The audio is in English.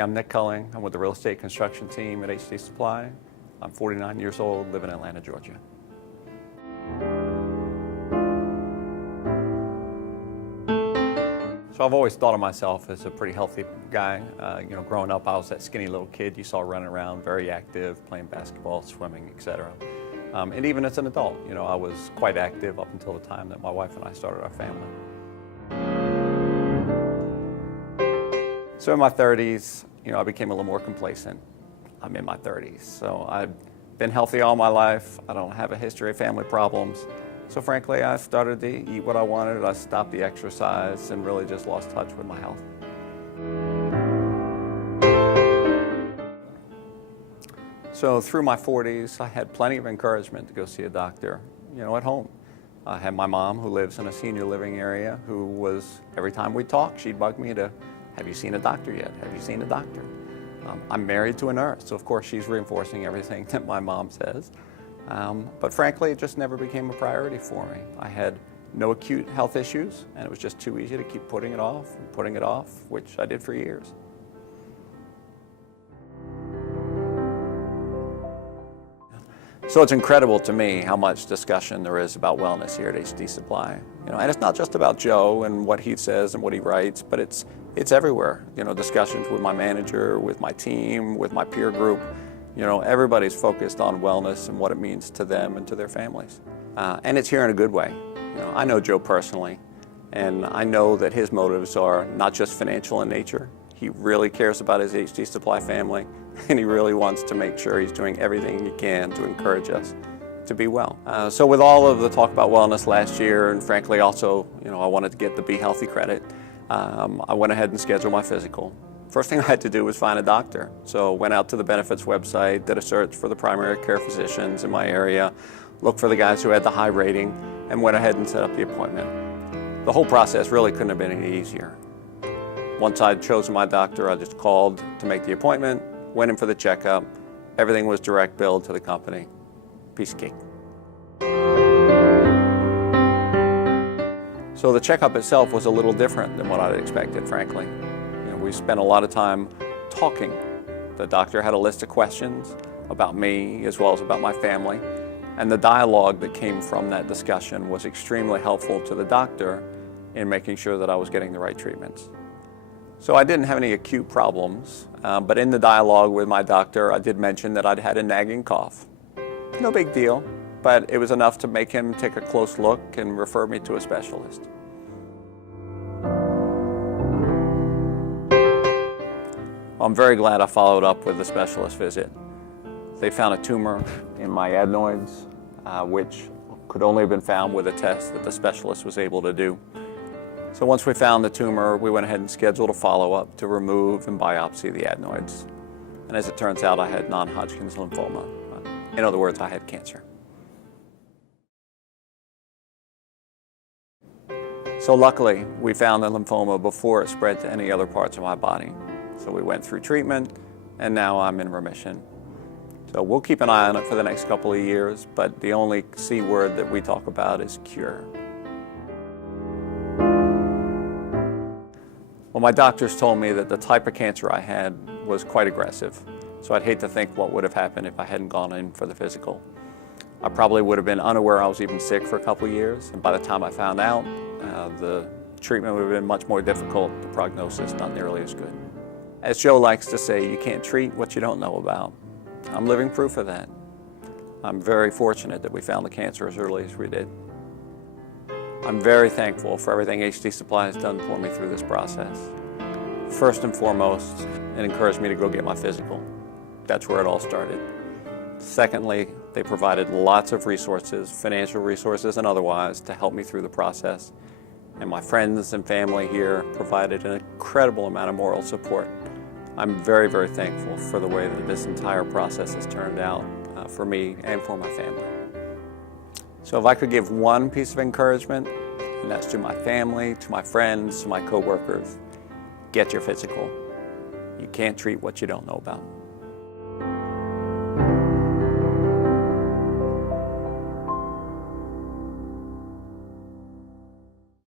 Hey, I'm Nick Culling. I'm with the real estate construction team at HD Supply. I'm 49 years old, live in Atlanta, Georgia. So I've always thought of myself as a pretty healthy guy. Growing up, I was that skinny little kid you saw running around, very active, playing basketball, swimming, etc. And even as an adult, I was quite active up until the time that my wife and I started our family. So in my 30s, I became a little more complacent. I'm in my 30s, so I've been healthy all my life. I don't have a history of family problems. So frankly, I started to eat what I wanted. I stopped the exercise and really just lost touch with my health. So through my 40s, I had plenty of encouragement to go see a doctor, at home. I had my mom, who lives in a senior living area, who was, every time we talked, she'd bug me to, have you seen a doctor yet? Have you seen a doctor? I'm married to a nurse, so of course she's reinforcing everything that my mom says. But frankly, it just never became a priority for me. I had no acute health issues, and it was just too easy to keep putting it off, which I did for years. So it's incredible to me how much discussion there is about wellness here at HD Supply. And it's not just about Joe and what he says and what he writes, but it's everywhere. Discussions with my manager, with my team, with my peer group. Everybody's focused on wellness and what it means to them and to their families. And it's here in a good way. I know Joe personally, and I know that his motives are not just financial in nature. He really cares about his HD Supply family, and he really wants to make sure he's doing everything he can to encourage us to be well. So with all of the talk about wellness last year, and frankly also, I wanted to get the Be Healthy credit, I went ahead and scheduled my physical. First thing I had to do was find a doctor. So went out to the benefits website, did a search for the primary care physicians in my area, looked for the guys who had the high rating, and went ahead and set up the appointment. The whole process really couldn't have been any easier. Once I'd chosen my doctor, I just called to make the appointment, went in for the checkup. Everything was direct billed to the company. Piece of cake. So the checkup itself was a little different than what I'd expected, frankly. We spent a lot of time talking. The doctor had a list of questions about me as well as about my family, and the dialogue that came from that discussion was extremely helpful to the doctor in making sure that I was getting the right treatments. So I didn't have any acute problems, but in the dialogue with my doctor, I did mention that I'd had a nagging cough. No big deal, but it was enough to make him take a close look and refer me to a specialist. I'm very glad I followed up with the specialist visit. They found a tumor in my adenoids, which could only have been found with a test that the specialist was able to do. So once we found the tumor, we went ahead and scheduled a follow-up to remove and biopsy the adenoids. And as it turns out, I had non-Hodgkin's lymphoma. In other words, I had cancer. So luckily, we found the lymphoma before it spread to any other parts of my body. So we went through treatment, and now I'm in remission. So we'll keep an eye on it for the next couple of years, but the only C word that we talk about is cure. Well, my doctors told me that the type of cancer I had was quite aggressive, so I'd hate to think what would have happened if I hadn't gone in for the physical. I probably would have been unaware I was even sick for a couple of years, and by the time I found out, the treatment would have been much more difficult, the prognosis not nearly as good. As Joe likes to say, you can't treat what you don't know about. I'm living proof of that. I'm very fortunate that we found the cancer as early as we did. I'm very thankful for everything HD Supply has done for me through this process. First and foremost, it encouraged me to go get my physical. That's where it all started. Secondly, they provided lots of resources, financial resources and otherwise, to help me through the process. And my friends and family here provided an incredible amount of moral support. I'm very, very thankful for the way that this entire process has turned out for me and for my family. So if I could give one piece of encouragement, and that's to my family, to my friends, to my coworkers, get your physical. You can't treat what you don't know about.